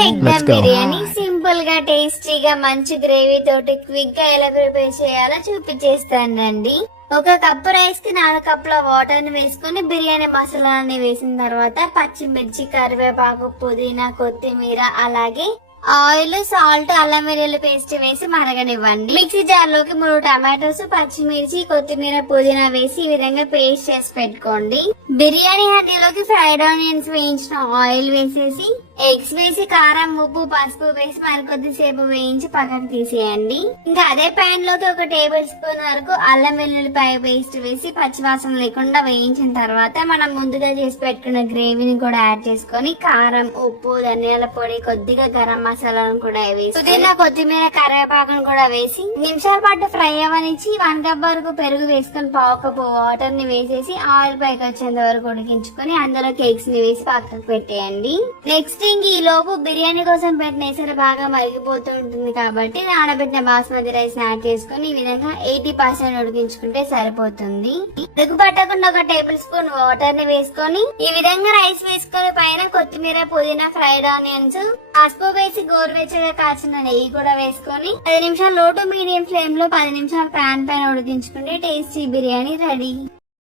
Egg dum biryani simple గా టేస్టీగా మంచి గ్రేవీ తోటి క్విక్ గా ఎలా ప్రిపేర్ చేయాలో చూపించేస్తానండి. ఒక కప్పు రైస్ కి 4 కప్పుల వాటర్ ని వేసుకుని బిర్యానీ మసాలాని వేసిన తర్వాత పచ్చిమిర్చి, కరివేపాకు, పుదీనా, కొత్తిమీర, అలాగే ఆయిల్, సాల్ట్, అల్లం వెల్లుల్లి పేస్ట్ వేసి మరగనివ్వండి. మిక్సీ జార్ లోకి 3 టమాటోస్, పచ్చిమిర్చి, కొత్తిమీర, పుదీనా వేసి ఈ విధంగా పేస్ట్ చేసి పెట్టుకోండి. బిర్యానీ హండీలోకి ఫ్రైడ్ ఆనియన్స్ వేయించిన ఆయిల్ వేసేసి ఎగ్స్ వేసి కారం, ఉప్పు, పసుపు వేసి మరికొద్దిసేపు వేయించి పక్కకు తీసేయండి. ఇంకా అదే పాన్ లోకి 1 టేబుల్ స్పూన్ వరకు అల్లం వెల్లుల్లిపాయ పేస్ట్ వేసి పచ్చివాసన లేకుండా వేయించిన తర్వాత మనం ముందుగా చేసి పెట్టుకున్న గ్రేవీని కూడా యాడ్ చేసుకొని కారం, ఉప్పు, ధనియాల పొడి, కొద్దిగా గరం మసాలాను కూడా వేసి పుదీనా, కొత్తిమీర, కరివేపాకును కూడా వేసి నిమిషాల పాటు ఫ్రై అవ్వనిచ్చి 1 కప్ వరకు పెరుగు వేసుకొని 1/2 కప్పు వాటర్ ని వేసేసి ఆయిల్ పైకి వచ్చేంత వరకు ఉడికించుకొని అందులోకి ఎగ్స్ ని వేసి పక్కకు పెట్టేయండి. నెక్స్ట్ ఈ లోపు బిర్యానీ కోసం పెట్టిన ఎసరు బాగా మరిగిపోతూ ఉంటుంది కాబట్టి నానబెట్టిన బాస్మతి రైస్ యాడ్ చేసుకుని ఈ విధంగా 80% ఉడికించుకుంటే సరిపోతుంది. ఉడుకు పట్టకుండా 1 టేబుల్ స్పూన్ వాటర్ ని వేసుకొని ఈ విధంగా రైస్ వేసుకొని పైన కొత్తిమీర, పుదీనా, ఫ్రైడ్ ఆనియన్స్, పసుపు వేసి గోరువెచ్చగా కాచిన నెయ్యి కూడా వేసుకొని 10 నిమిషాలు లో టు మీడియం ఫ్లేమ్ లో 10 నిమిషాలు పాన్ పైన ఉడికించుకుంటే టేస్టీ బిర్యానీ రెడీ.